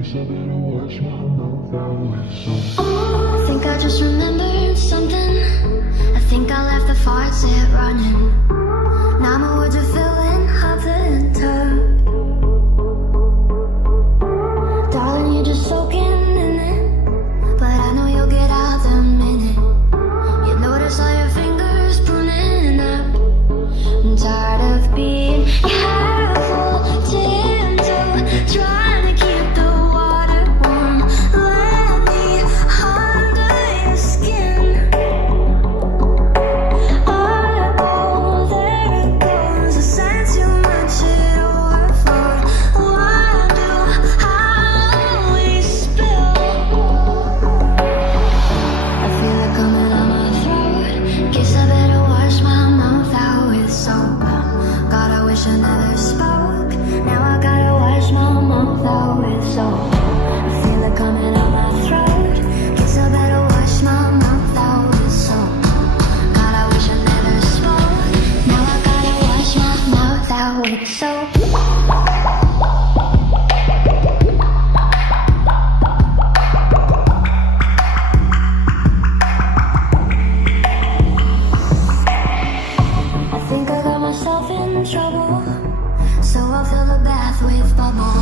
Guess I better wash my mouth out with soap. I think I just remembered something. I think I left the faucet running. Now my words are filling up the tub. Darling, you're just soaking in it, but I know you'll get out the minute you notice all your fingers pruning up. I'm tired of being careful, tiptoe, trying to keep the water warm. Let me under your skin. Oh, there it goes. I sense you much it overflowed. Why do I always spill? I feel it coming on my throat. Guess I better wash my mouth out with soap. God, I wish I never spoke. Now I gotta wash my mouth out with soap. I feel it coming on my throat. Guess I better wash my mouth out with soap. God, I wish I never spoke. Now I gotta wash my mouth out with soap. I think I got myself in trouble, so I'll fill the bath with bubbles.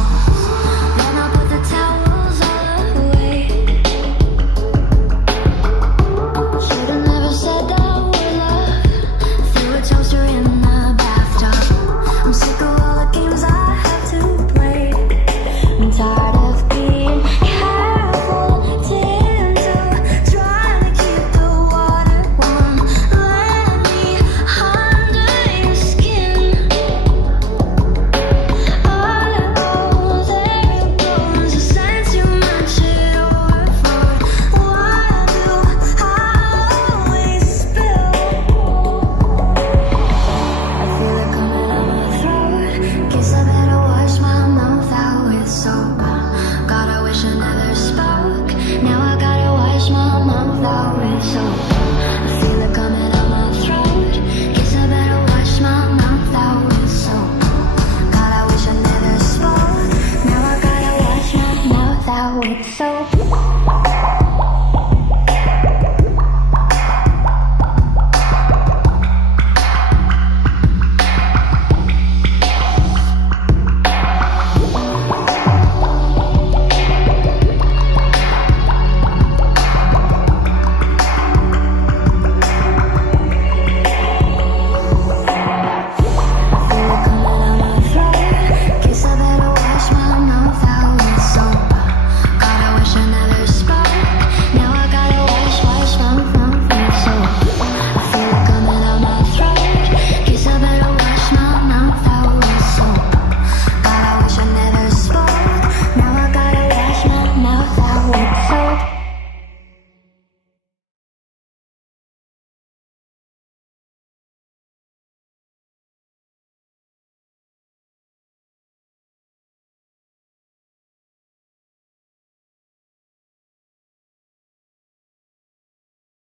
Then I'll put the towels all away. Should've never said that word love. Threw a toaster in the bathtub. I'm sick of all the games I have to play. I'm tired of being careful, tiptoe, trying to keep the water warm. Let me under your skin. Oh, there it goes. I sense you much it overflowed. Why do I always spill? I feel it coming on my throat. Guess I better wash my mouth out with soap. God, I wish I never spoke. Now I gotta wash my mouth out with soap. I feel it coming on my throat. Guess I better wash my mouth out with soap. God, I wish I never spoke. Now I gotta wash my mouth out with soap. Guess I better wash my mouth out with soap. God, I wish I never